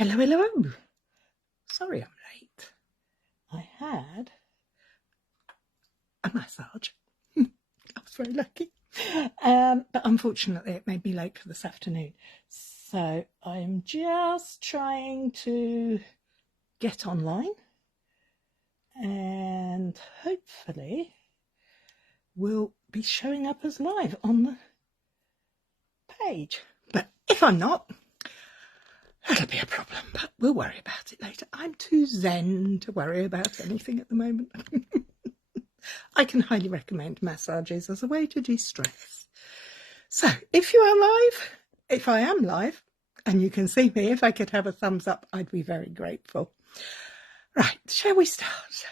Hello, hello. Sorry I'm late. I had a massage. I was very lucky. But unfortunately it made me late for this afternoon. So I'm just trying to get online and hopefully will be showing up as live on the page. But if I'm not, that'll be a problem, but we'll worry about it later. I'm too zen to worry about anything at the moment. I can highly recommend massages as a way to de-stress. So if you are live, if I am live, and you can see me, if I could have a thumbs up, I'd be very grateful. Right, shall we start?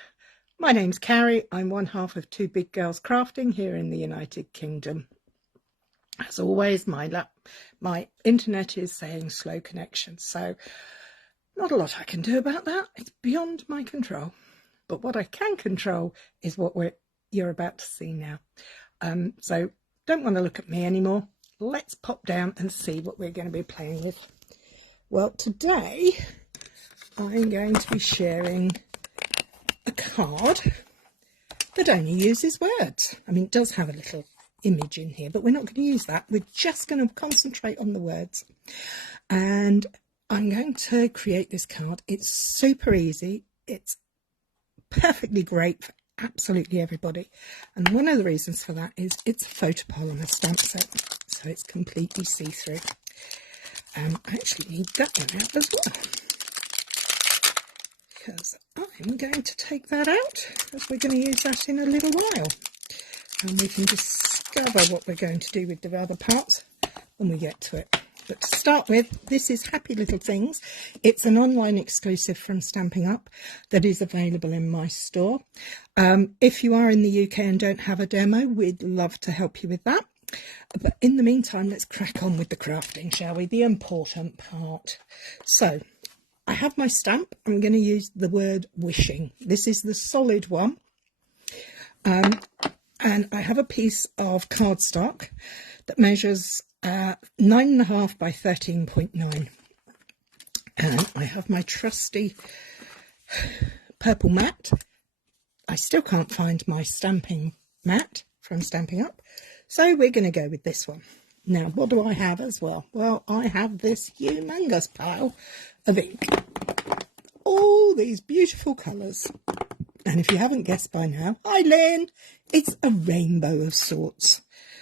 My name's Cary. I'm one half of Two Big Girls Crafting here in the United Kingdom. As always, my internet is saying slow connection, so not a lot I can do about that. It's beyond my control. But what I can control is what you're about to see now. So don't want to look at me anymore. Let's pop down and see what we're going to be playing with. Well, today I'm going to be sharing a card that only uses words. I mean, it does have a little image in here, but we're not going to use that. We're just going to concentrate on the words. And I'm going to create this card. It's super easy. It's perfectly great for absolutely everybody. And one of the reasons for that is it's a photopolymer stamp set, so it's completely see-through. I actually need that one out as well, because I'm going to take that out, as we're going to use that in a little while. And we can discover what we're going to do with the other parts when we get to it. But to start with, this is Happy Little Things. It's an online exclusive from Stamping Up that is available in my store. If you are in the UK and don't have a demo, we'd love to help you with that. But in the meantime, let's crack on with the crafting, shall we? The important part. So I have my stamp. I'm going to use the word wishing. This is the solid one. And I have a piece of cardstock that measures 9.5 by 13.9. And I have my trusty purple mat. I still can't find my stamping mat from Stamping Up, so we're going to go with this one. Now, what do I have as well? Well, I have this humongous pile of ink. All these beautiful colours. And if you haven't guessed by now, hi Lynn, it's a rainbow of sorts.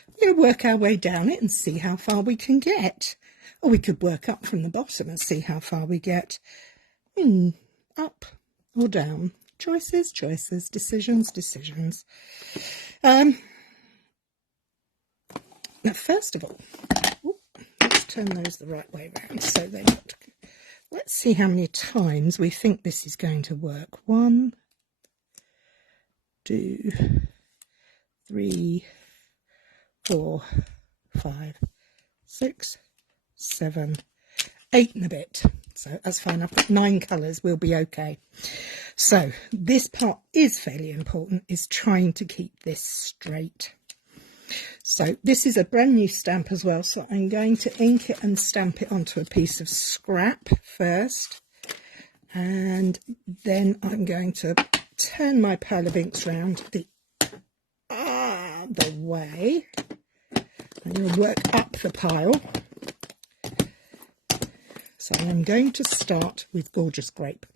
We're going to work our way down it and see how far we can get. Or we could work up from the bottom and see how far we get. Up or down. Choices, choices, decisions, decisions. Now, first of all, let's turn those the right way around so they're not. Let's see how many times we think this is going to work. 1, 2, 3, 4, 5, 6, 7, 8 and a bit. So that's fine. I've got 9 colours. We'll be okay. So this part is fairly important, is trying to keep this straight. So this is a brand new stamp as well. So I'm going to ink it and stamp it onto a piece of scrap first. And then I'm going to turn my pile of inks round the other way. I'm going to work up the pile. So I'm going to start with Gorgeous Grape.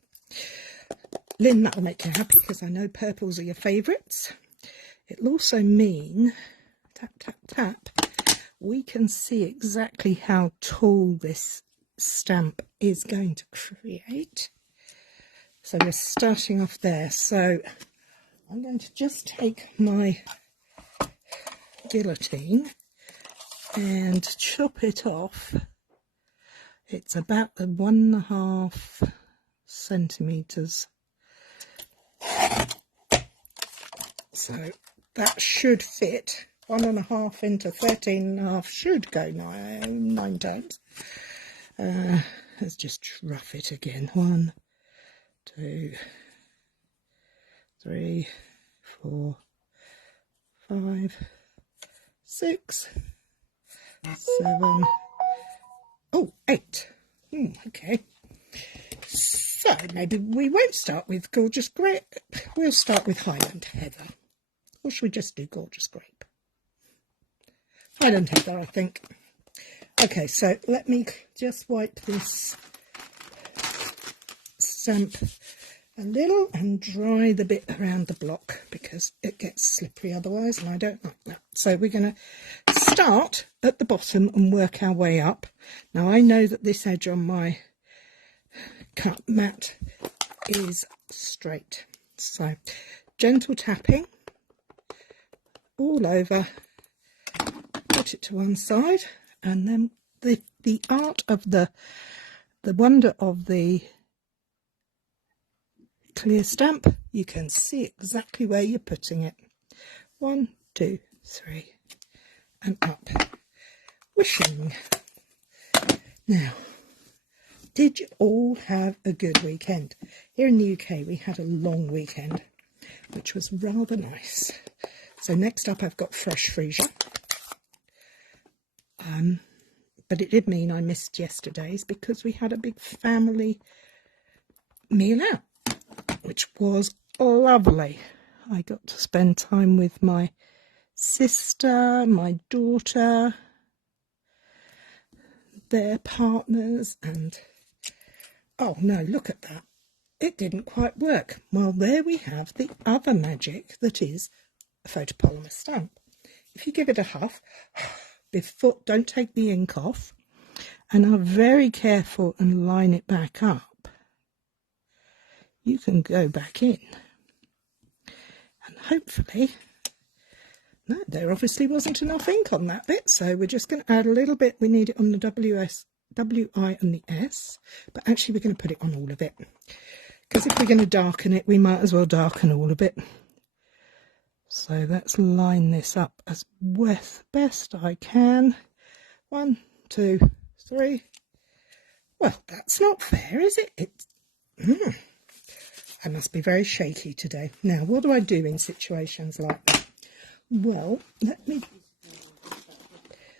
Lynn, that'll make you happy because I know purples are your favourites. It'll also mean, tap, tap, tap, we can see exactly how tall this stamp is going to create. So we're starting off there. So I'm going to just take my guillotine and chop it off. It's about 1.5 centimetres. So that should fit. 1.5 into 13.5 should go 9 times. Let's just rough it again. 1, 2, 3, 4, 5, 6, 7, 8. Okay. So maybe we won't start with Gorgeous Grape. We'll start with Highland Heather. Or should we just do Gorgeous Grape? Highland Heather, I think. Okay, so let me just wipe this stamp a little and dry the bit around the block because it gets slippery otherwise, and I don't like that. So we're going to start at the bottom and work our way up. Now I know that this edge on my cut mat is straight, so gentle tapping all over, put it to one side, and then the art of the wonder of the clear stamp, you can see exactly where you're putting it. 1, 2, 3 and up. Wishing. Now, did you all have a good weekend? Here in the UK we had a long weekend, which was rather nice. So next up I've got fresh freesia. But it did mean I missed yesterday's because we had a big family meal out, which was lovely. I got to spend time with my sister, my daughter, their partners, and oh no, look at that. It didn't quite work. Well, there we have the other magic that is a photopolymer stamp. If you give it a huff, before, don't take the ink off, and are very careful and line it back up, you can go back in. And hopefully, no, there obviously wasn't enough ink on that bit, so we're just going to add a little bit. We need it on the WI and the S, but actually we're going to put it on all of it, because if we're going to darken it, we might as well darken all of it. So let's line this up as best I can. 1, 2, 3. Well, that's not fair, is it? I must be very shaky today. Now, what do I do in situations like that? Well,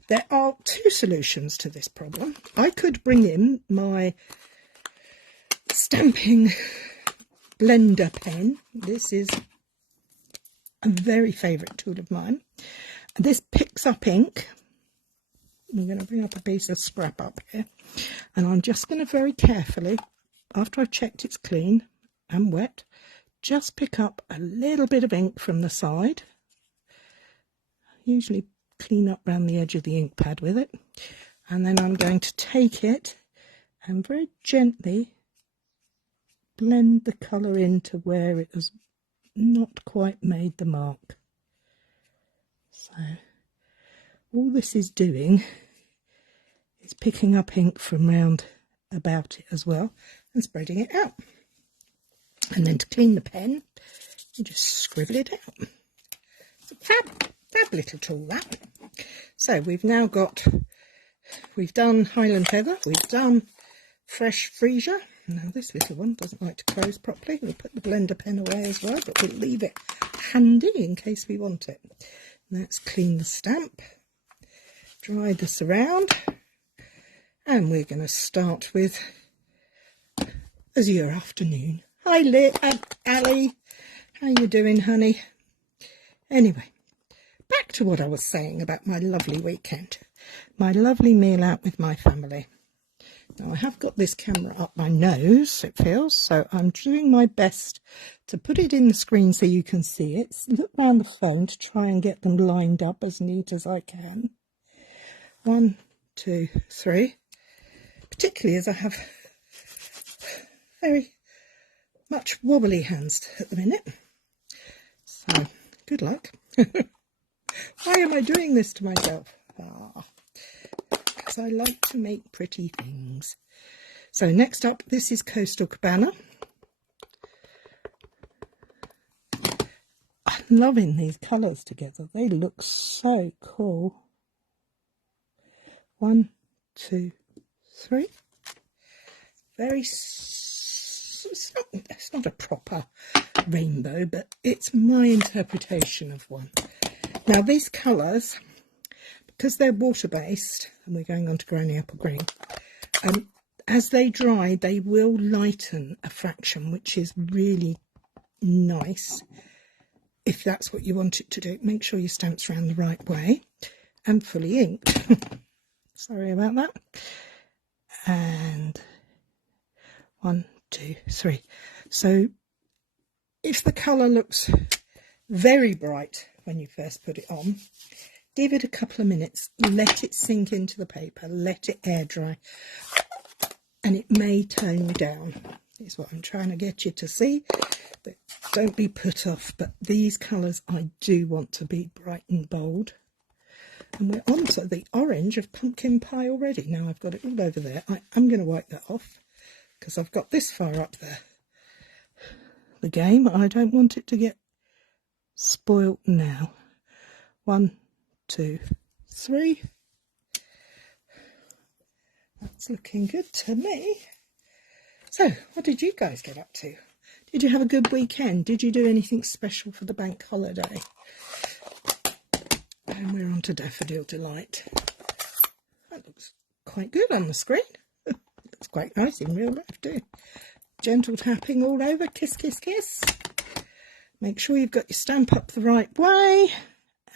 there are two solutions to this problem. I could bring in my stamping blender pen. This is a very favourite tool of mine. This picks up ink. I'm going to bring up a piece of scrap up here, and I'm just going to very carefully, after I've checked it's clean and wet, just pick up a little bit of ink from the side. Usually clean up around the edge of the ink pad with it, and then I'm going to take it and very gently blend the colour into where it has not quite made the mark. So all this is doing is picking up ink from round about it as well and spreading it out. And then to clean the pen, you just scribble it out. It's a fab little tool, that. So we've now got, we've done Highland Heather, we've done fresh freesia. Now this little one doesn't like to close properly. We'll put the blender pen away as well, but we'll leave it handy in case we want it. Let's clean the stamp, dry this around, and we're going to start with Azure Afternoon. Hi Ali, how you doing, honey? Anyway, back to what I was saying about my lovely weekend, my lovely meal out with my family. Now I have got this camera up my nose, it feels, so I'm doing my best to put it in the screen so you can see it. Look around the phone to try and get them lined up as neat as I can. 1, 2, 3. Particularly as I have very much wobbly hands at the minute. So, good luck. Why am I doing this to myself? Because I like to make pretty things. So next up, this is Coastal Cabana. I'm loving these colours together. They look so cool. 1, 2, 3. Very, it's not a proper rainbow, but it's my interpretation of one. Now these colours, because they're water-based, and we're going on to Granny Apple Green, as they dry, they will lighten a fraction, which is really nice. If that's what you want it to do, make sure your stamp's around the right way and fully inked. Sorry about that. And 1, 2, 3. So if the colour looks very bright when you first put it on, give it a couple of minutes, let it sink into the paper, let it air dry, and it may tone you down. Is what I'm trying to get you to see. But don't be put off. But these colours I do want to be bright and bold. And we're on to the orange of pumpkin pie already. Now I've got it all over there. I'm going to wipe that off because I've got this far up the game. I don't want it to get spoilt now. 1, 2, 3. That's looking good to me. So, what did you guys get up to? Did you have a good weekend? Did you do anything special for the bank holiday? And we're on to Daffodil Delight. That looks quite good on the screen. Looks quite nice in real life too. Gentle tapping all over. Kiss, kiss, kiss. Make sure you've got your stamp up the right way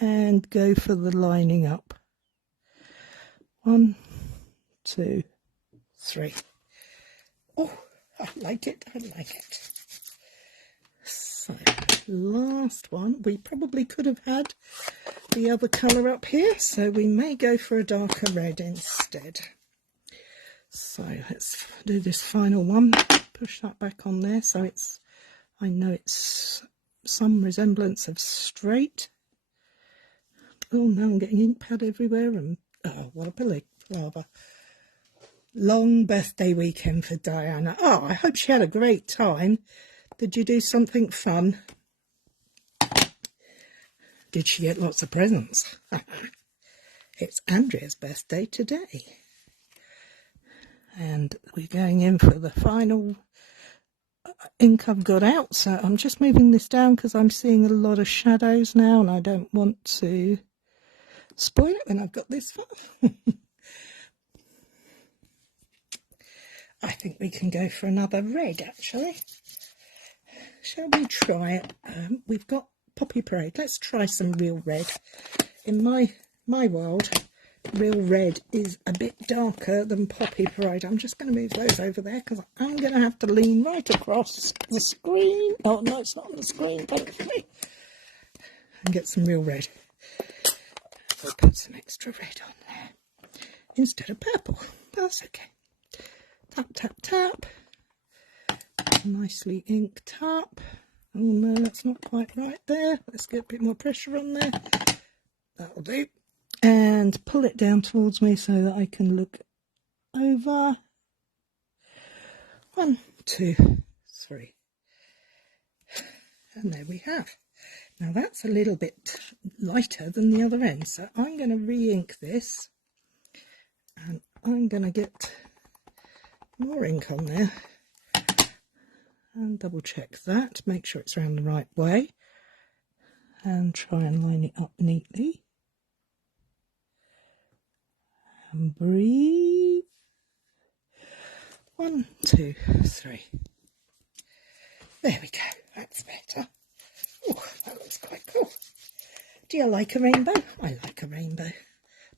and go for the lining up. 1, 2, 3. Oh, I like it. I like it. So, last one. We probably could have had the other colour up here, so we may go for a darker red instead. So let's do this final one. Push that back on there so it's, I know it's some resemblance of straight. Oh no, I'm getting ink pad everywhere and oh, what a palaver. Long birthday weekend for Diana. Oh, I hope she had a great time. Did you do something fun? Did she get lots of presents? It's Andrea's birthday today. And we're going in for the final ink I've got out. So I'm just moving this down because I'm seeing a lot of shadows now and I don't want to spoil it when I've got this far. I think we can go for another red actually. Shall we try it? We've got Poppy Parade. Let's try some real red. In my world, real red is a bit darker than Poppy Parade. I'm just going to move those over there because I'm going to have to lean right across the screen. Oh no, it's not on the screen, thankfully. And get some real red. We'll put some extra red on there instead of purple. That's okay. Tap, tap, tap. Nicely inked up. Oh no, that's not quite right there. Let's get a bit more pressure on there. That'll do. And pull it down towards me so that I can look over. 1, 2, 3. And there we have. Now that's a little bit lighter than the other end. So I'm going to re-ink this. And I'm going to get more ink on there. And double check that, make sure it's around the right way and try and line it up neatly and breathe. 1, 2, 3. There we go, that's better. Oh, that looks quite cool. Do you like a rainbow? I like a rainbow,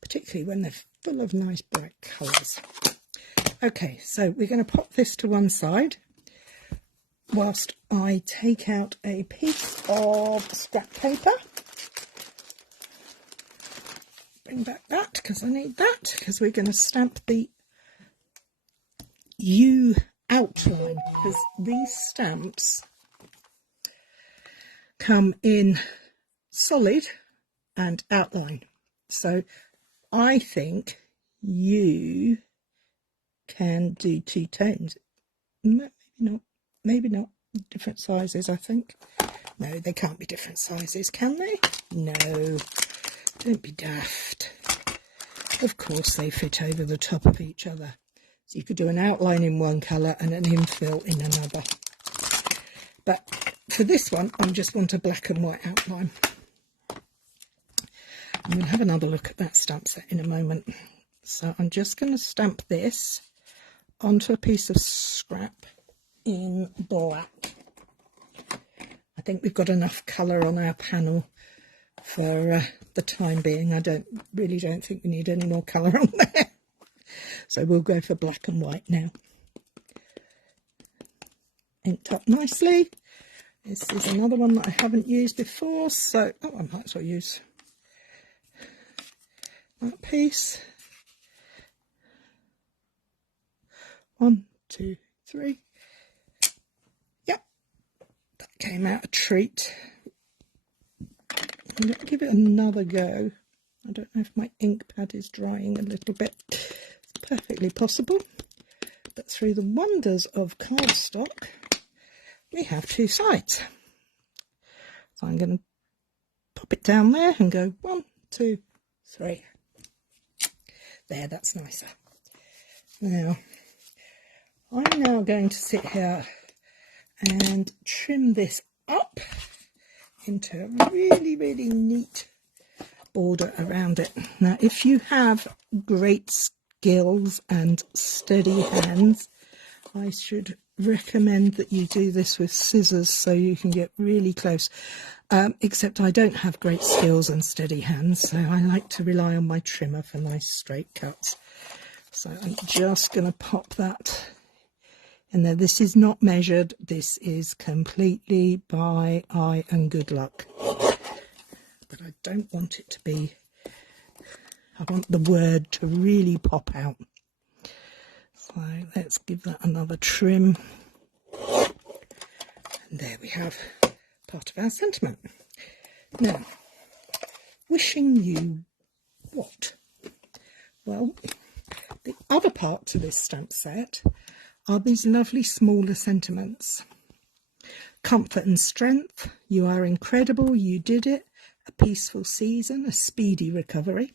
particularly when they're full of nice bright colours. Okay, so we're going to pop this to one side whilst I take out a piece of scrap paper. Bring back that because I need that because we're going to stamp the U outline because these stamps come in solid and outline. So I think you can do two tones. Maybe not. Maybe not. Different sizes, I think. No, they can't be different sizes, can they? No. Don't be daft. Of course they fit over the top of each other. So you could do an outline in one colour and an infill in another. But for this one, I just want a black and white outline. And we'll have another look at that stamp set in a moment. So I'm just going to stamp this onto a piece of scrap in black. I think we've got enough colour on our panel for the time being. I really don't think we need any more colour on there. So we'll go for black and white now. Inked up nicely. This is another one that I haven't used before, so I might as well use that piece. 1, 2, 3. Yep, that came out a treat. I'm going to give it another go. I don't know if my ink pad is drying a little bit. It's perfectly possible. But through the wonders of cardstock, we have two sides. So I'm going to pop it down there and go 1, 2, 3. There, that's nicer. Now, I'm now going to sit here and trim this up into a really, really neat border around it. Now, if you have great skills and steady hands, I should recommend that you do this with scissors so you can get really close. Except I don't have great skills and steady hands, so I like to rely on my trimmer for nice straight cuts. So I'm just going to pop that in there. This is not measured. This is completely by eye and good luck. But I don't want it to be, I want the word to really pop out. So let's give that another trim. And there we have part of our sentiment. Now, wishing you what? Well, the other part to this stamp set are these lovely smaller sentiments. Comfort and strength, you are incredible, you did it, a peaceful season, a speedy recovery,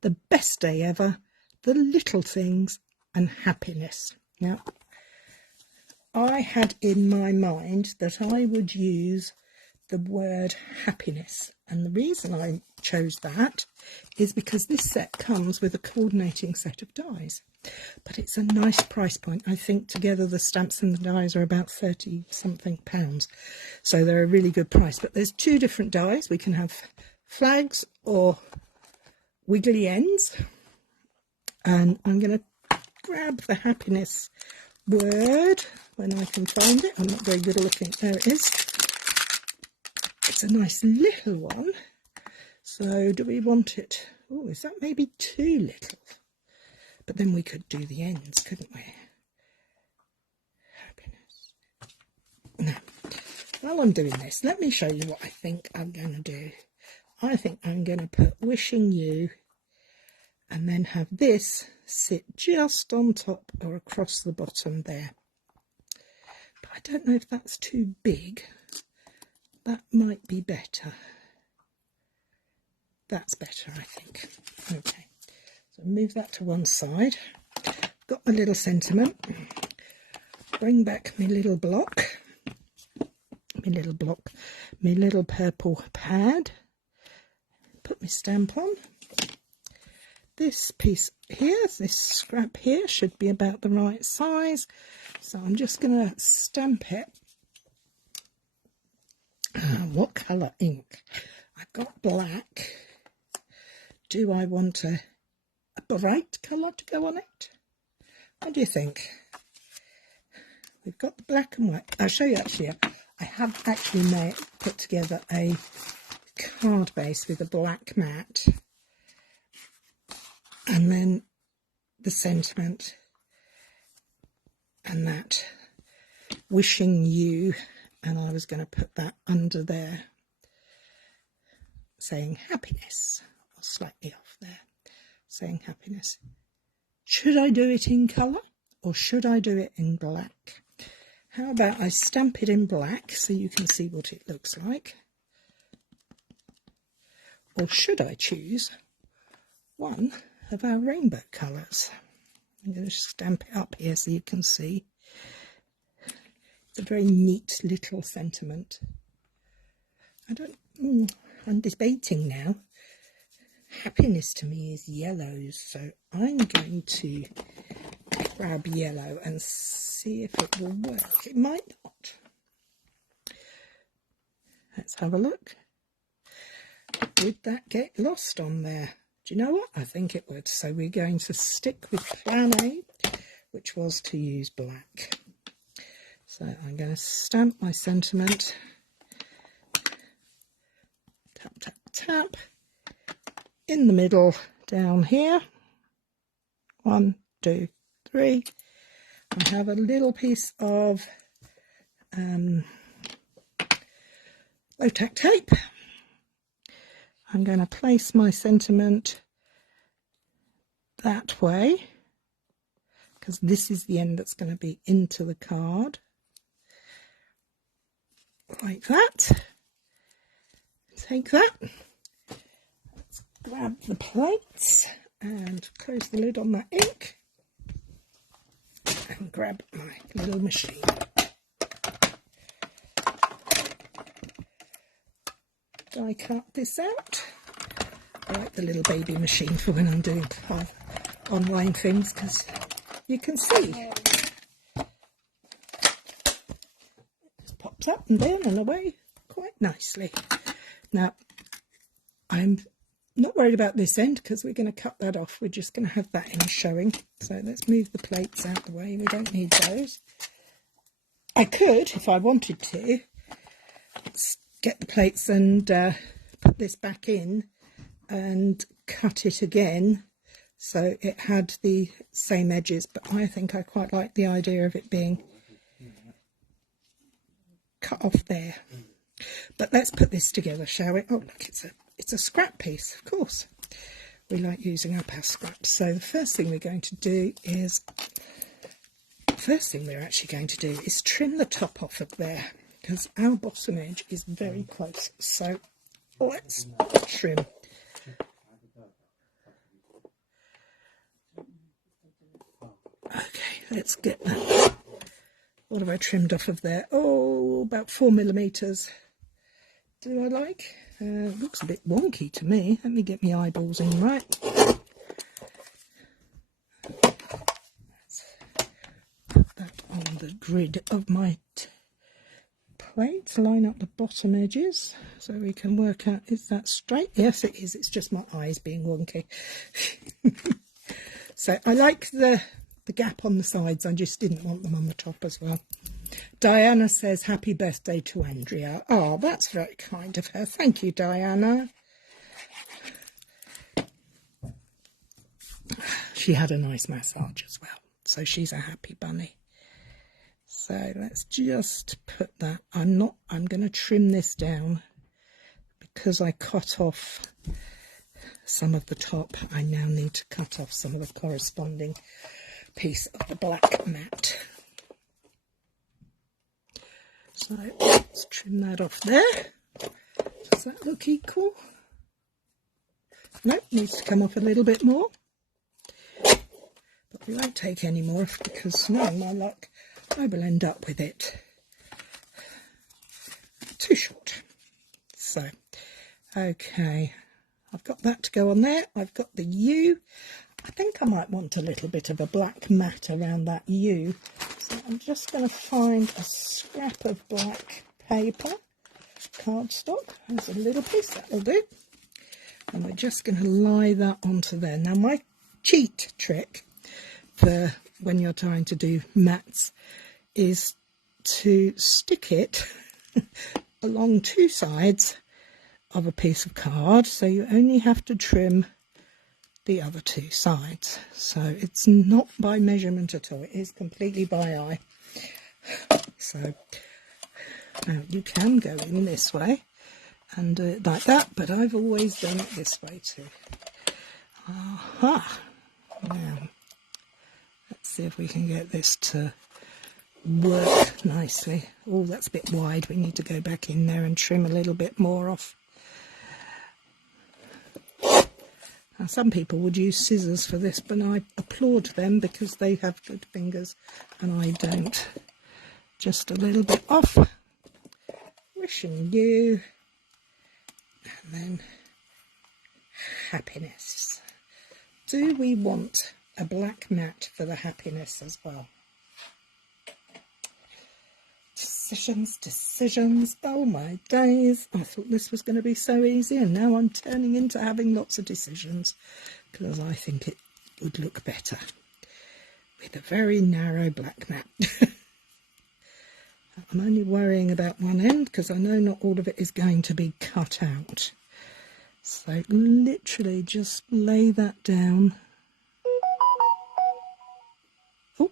the best day ever, the little things, and happiness. Now, I had in my mind that I would use the word happiness, and the reason I chose that is because this set comes with a coordinating set of dies, but it's a nice price point. I think together the stamps and the dies are about 30 something pounds, so they're a really good price. But there's two different dies. We can have flags or wiggly ends, and I'm going to grab the happiness word when I can find it. I'm not very good at looking. There it is. It's a nice little one. So do we want it? Oh, is that maybe too little? But then we could do the ends, couldn't we? Happiness. Now, while I'm doing this, let me show you what I think I'm going to do. I think I'm going to put wishing you and then have this sit just on top or across the bottom there. But I don't know if that's too big. That might be better. That's better, I think. Okay, so move that to one side. Got my little sentiment. Bring back my little block. My little purple pad. Put my stamp on. This piece here, this scrap here, should be about the right size. So I'm just going to stamp it. What colour ink? I've got black. Do I want a bright colour to go on it? What do you think? We've got the black and white. I'll show you actually. I have actually put together a card base with a black mat. And then the sentiment and that wishing you, and I was going to put that under there saying happiness, or slightly off there saying happiness. Should I do it in colour or should I do it in black? How about I stamp it in black so you can see what it looks like? Or should I choose one of our rainbow colours? I'm going to stamp it up here so you can see. It's a very neat little sentiment. I'm debating now. Happiness to me is yellows, so I'm going to grab yellow and see if it will work. It might not. Let's have a look. Would that get lost on there? Do you know what? I think it would. So we're going to stick with plan A, which was to use black. So I'm going to stamp my sentiment. Tap, tap, tap. In the middle, down here. 1, 2, 3. I have a little piece of low-tack tape. I'm going to place my sentiment that way, because this is the end that's going to be into the card. Like that. Take that. Let's grab the plates and close the lid on that ink. And grab my little machine. Die cut this out. I like the little baby machine for when I'm doing online things, because you can see. It just pops up and down and away quite nicely. Now, I'm not worried about this end because we're going to cut that off. We're just going to have that end showing. So let's move the plates out of the way. We don't need those. I could, if I wanted to, get the plates and put this back in and cut it again so it had the same edges, but I think I quite like the idea of it being cut off there. But let's put this together, shall we? Oh look, it's a scrap piece, of course. We like using up our scraps. So the first thing we're actually going to do is trim the top off of there, because our bottom edge is very close. So let's trim. Okay, let's get that. What have I trimmed off of there? Oh, about 4mm. Do I like? Looks a bit wonky to me. Let me get my eyeballs in right. Let's put that on the grid of my plate. Line up the bottom edges so we can work out, is that straight? Yes, it is. It's just my eyes being wonky. So I like the gap on the sides. I just didn't want them on the top as well. Diana says happy birthday to Andrea. Oh, that's very kind of her. Thank you, Diana. She had a nice massage as well, so she's a happy bunny. So let's just put that. I'm going to trim this down because I cut off some of the top. I now need to cut off some of the corresponding piece of the black mat. So let's trim that off there. Does that look equal? Nope, needs to come up a little bit more. But we won't take any more off because, knowing my luck, I will end up with it too short. So, okay, I've got that to go on there. I've got the U. I think I might want a little bit of a black mat around that U. So I'm just going to find a scrap of black paper, cardstock. There's a little piece, that'll do. And we're just going to lie that onto there. Now my cheat trick for when you're trying to do mats is to stick it along two sides of a piece of card, so you only have to trim the other two sides. So it's not by measurement at all, it is completely by eye. So now you can go in this way and do it like that, but I've always done it this way too. Aha! Now let's see if we can get this to work nicely. Oh, that's a bit wide. We need to go back in there and trim a little bit more off. Now, some people would use scissors for this, but I applaud them because they have good fingers and I don't. Just a little bit off. Wishing you, and then happiness. Do we want a black mat for the happiness as well. Decisions, decisions, oh my days. I thought this was going to be so easy, and now I'm turning into having lots of decisions because I think it would look better with a very narrow black mat. I'm only worrying about one end because I know not all of it is going to be cut out. So literally just lay that down. Oh,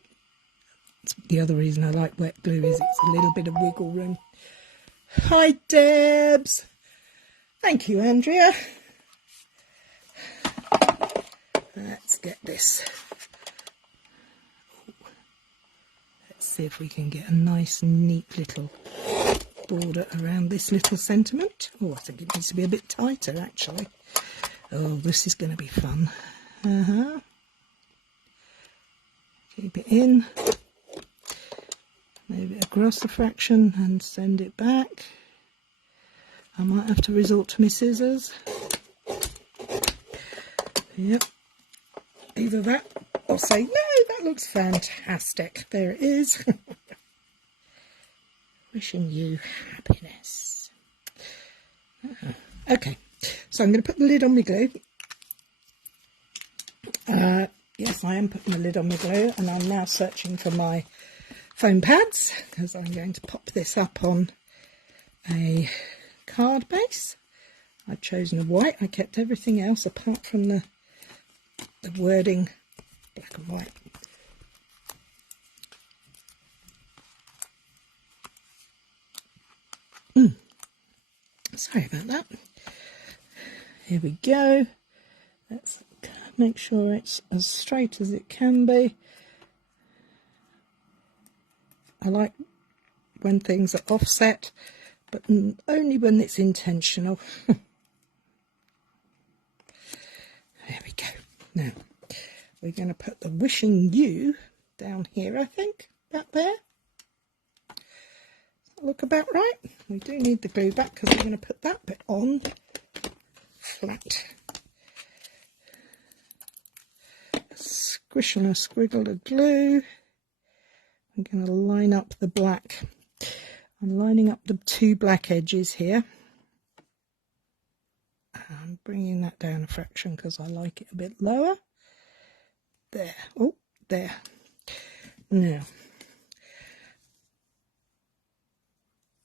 that's the other reason I like wet glue, is it's a little bit of wiggle room. Hi Debs. Thank you, Andrea. Let's get this. Let's see if we can get a nice neat little border around this little sentiment. Oh, I think it needs to be a bit tighter actually. Oh, this is going to be fun. Keep it in, move it across a fraction and send it back. I might have to resort to my scissors. Yep, either that or say, no, that looks fantastic. There it is. Wishing you happiness. Okay, so I'm going to put the lid on my glue. Yes, I am putting the lid on my glue, and I'm now searching for my foam pads because I'm going to pop this up on a card base. I've chosen a white. I kept everything else apart from the wording black and white. Sorry about that. Here we go. Let's make sure it's as straight as it can be. I like when things are offset, but only when it's intentional. There we go. Now, we're going to put the wishing you down here, I think, back there. Look about right. We do need the glue back because we're going to put that bit on flat. Squish and a squiggle of glue. I'm going to line up the black. I'm lining up the two black edges here. I'm bringing that down a fraction because I like it a bit lower. There. Oh, there. Now,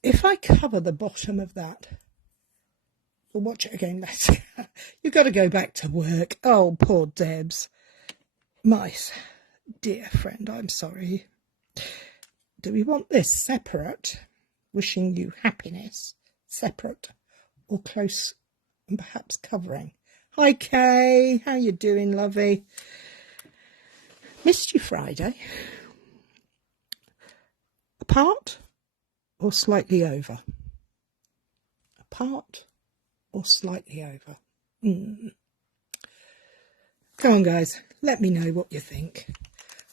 if I cover the bottom of that, we'll watch it again later. You've got to go back to work. Oh, poor Debs. My dear friend, I'm sorry. Do we want this separate, wishing you happiness, separate, or close and perhaps covering? Hi, Kay. How you doing, lovey? Missed you Friday. Apart or slightly over? Apart or slightly over? Come on, guys, let me know what you think.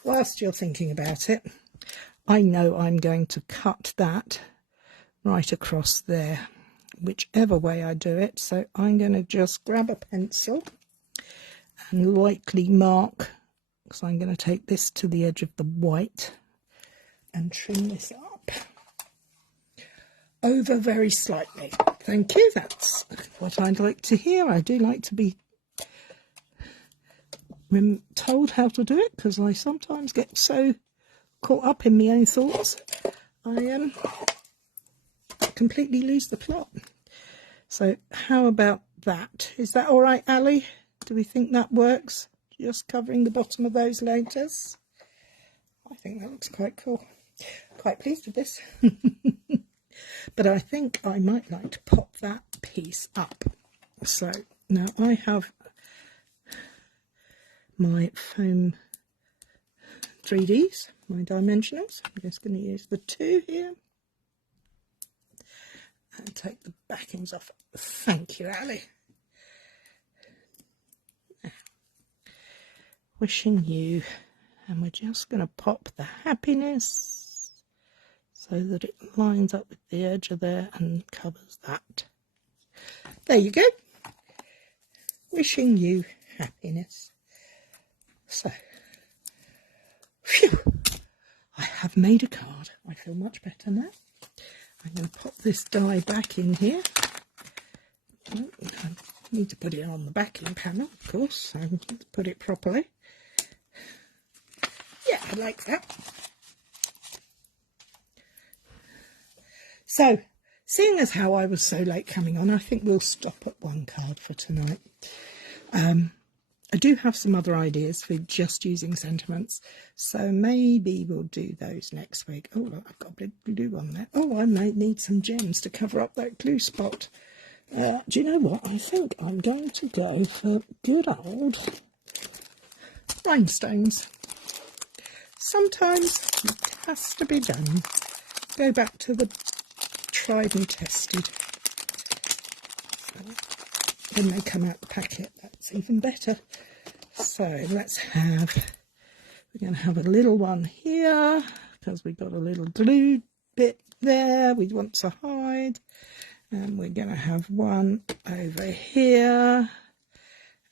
Whilst you're thinking about it, I know I'm going to cut that right across there, whichever way I do it. So I'm going to just grab a pencil and lightly mark, because I'm going to take this to the edge of the white and trim this up over very slightly. Thank you, that's what I'd like to hear. I do like to be told how to do it, because I sometimes get so caught up in my own thoughts I completely lose the plot. So how about that? Is that all right, Ali? Do we think that works? Just covering the bottom of those letters. I think that looks quite cool. Quite pleased with this. But I think I might like to pop that piece up. So now I have my foam 3Ds, my dimensionals. I'm just going to use the two here and take the backings off. Thank you, Ali. Wishing you, and we're just going to pop the happiness so that it lines up with the edge of there and covers that. There you go. Wishing you happiness. So Phew! I have made a card. I feel much better now. I'm going to pop this die back in here. Oh, I need to put it on the backing panel, of course, so I need to put it properly. Yeah, I like that. So, seeing as how I was so late coming on, I think we'll stop at one card for tonight. I do have some other ideas for just using sentiments, so maybe we'll do those next week. Oh, look, I've got a big glue on there. Oh, I might need some gems to cover up that glue spot. Do you know what? I think I'm going to go for good old rhinestones. Sometimes it has to be done. Go back to the tried and tested. When they come out the packet, that's even better. So let's have, we're going to have a little one here because we've got a little glue bit there we want to hide, and we're going to have one over here,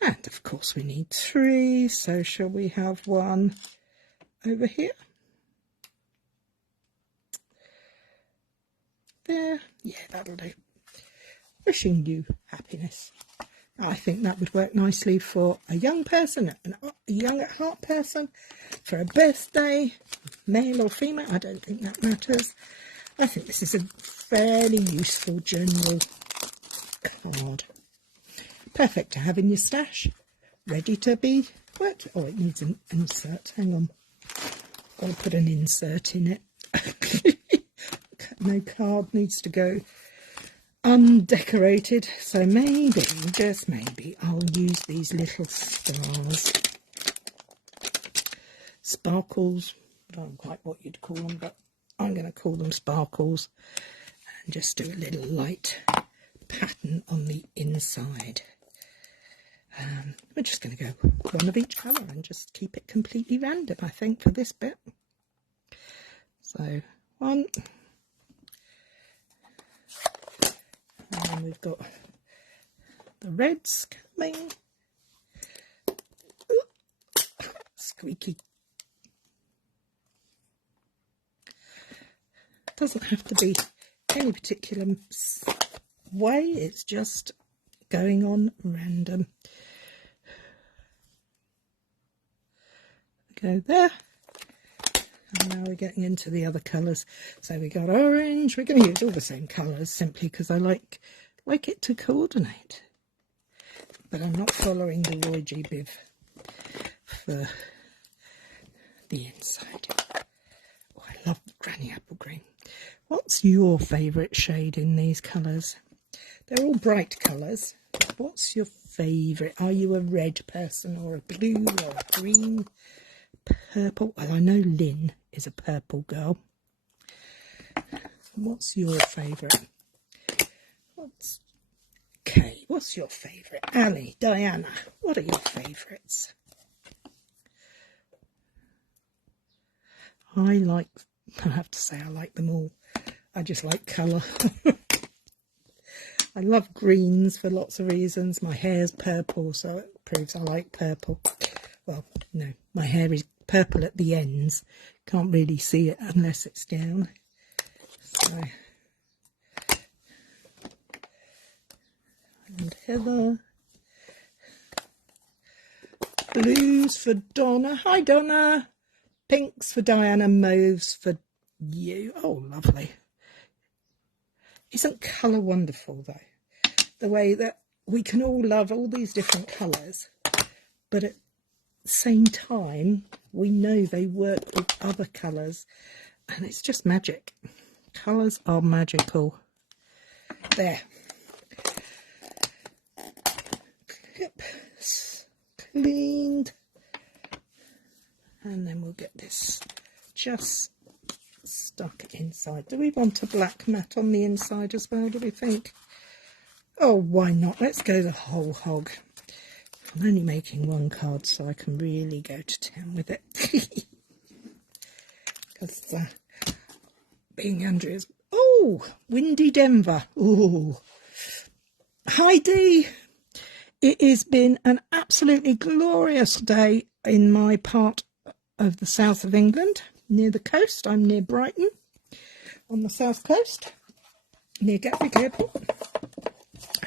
and of course we need 3, so shall we have one over here? There, yeah, that'll do. Wishing you happiness. I think that would work nicely for a young person, a young at heart person, for a birthday, male or female, I don't think that matters. I think this is a fairly useful general card. Perfect to have in your stash, ready to be worked. Oh, it needs an insert, hang on. Got to put an insert in it. No card needs to go undecorated, so maybe, just maybe, I'll use these little stars, sparkles. I don't know quite what you'd call them, but I'm going to call them sparkles, and just do a little light pattern on the inside. We're just going to go one of each colour and just keep it completely random, I think, for this bit. So, one. And then we've got the reds coming. Ooh, squeaky. Doesn't have to be any particular way, it's just going on random. Go there. And now we're getting into the other colours. So we got orange. We're going to use all the same colours simply because I like it to coordinate. But I'm not following the Roy G. Biv for the inside. Oh, I love Granny Apple Green. What's your favourite shade in these colours? They're all bright colours. What's your favourite? Are you a red person or a blue or a green? Purple? Well, I know Lynn is a purple girl. What's your favourite? What's Kay? What's your favourite? Ali, Diana, what are your favourites? I have to say I like them all. I just like colour. I love greens for lots of reasons. My hair's purple, so it proves I like purple. Well, no, my hair is purple at the ends. Can't really see it unless it's down. So, and Heather. Blues for Donna. Hi, Donna. Pinks for Diana. Mauves for you. Oh, lovely. Isn't colour wonderful, though? The way that we can all love all these different colours, but at the same time, we know they work with other colours, and it's just magic. Colours are magical. There. Yep. Cleaned. And then we'll get this just stuck inside. Do we want a black mat on the inside as well, do we think? Oh, why not? Let's go the whole hog. I'm only making one card, so I can really go to town with it. Because being Andrea's... Oh, windy Denver. Oh. Hi, Dee. It has been an absolutely glorious day in my part of the south of England, near the coast. I'm near Brighton, on the south coast, near Gatwick Airport.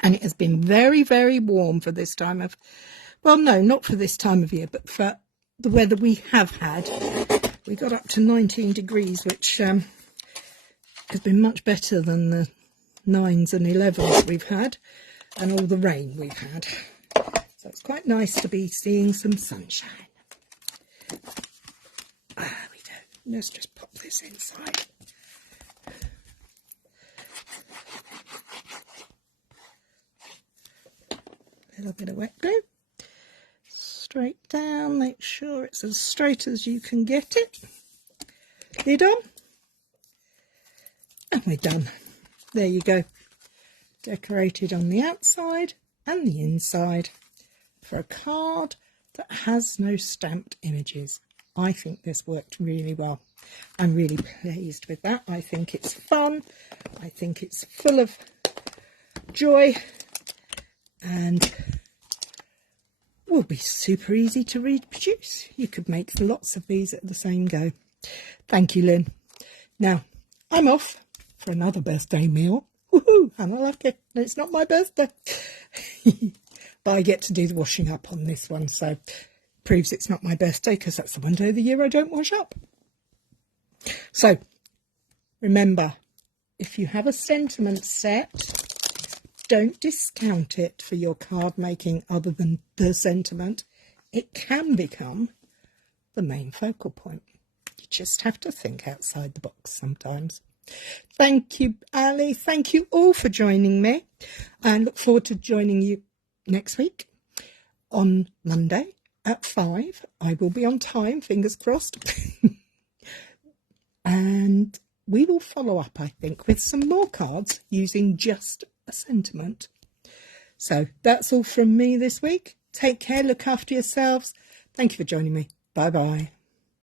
And it has been very, very warm for this time of, well, no, not for this time of year, but for the weather we have had. We got up to 19 degrees, which has been much better than the 9s and 11s we've had, and all the rain we've had. So it's quite nice to be seeing some sunshine. There we go. Let's just pop this inside. A little bit of wet glue. Straight down, make sure it's as straight as you can get it. Lid on. And we're done. There you go. Decorated on the outside and the inside for a card that has no stamped images. I think this worked really well. I'm really pleased with that. I think it's fun. I think it's full of joy and will be super easy to reproduce. You could make lots of these at the same go. Thank you, Lynn. Now, I'm off for another birthday meal. Woohoo! I'm lucky. It's not my birthday. But I get to do the washing up on this one, so proves it's not my birthday, because that's the one day of the year I don't wash up. So, remember, if you have a sentiment set, don't discount it for your card making other than the sentiment. It can become the main focal point. You just have to think outside the box sometimes. Thank you, Ali. Thank you all for joining me. I look forward to joining you next week on Monday at 5. I will be on time, fingers crossed. And we will follow up, I think, with some more cards using just a sentiment. So that's all from me this week. Take care, look after yourselves. Thank you for joining me. Bye bye.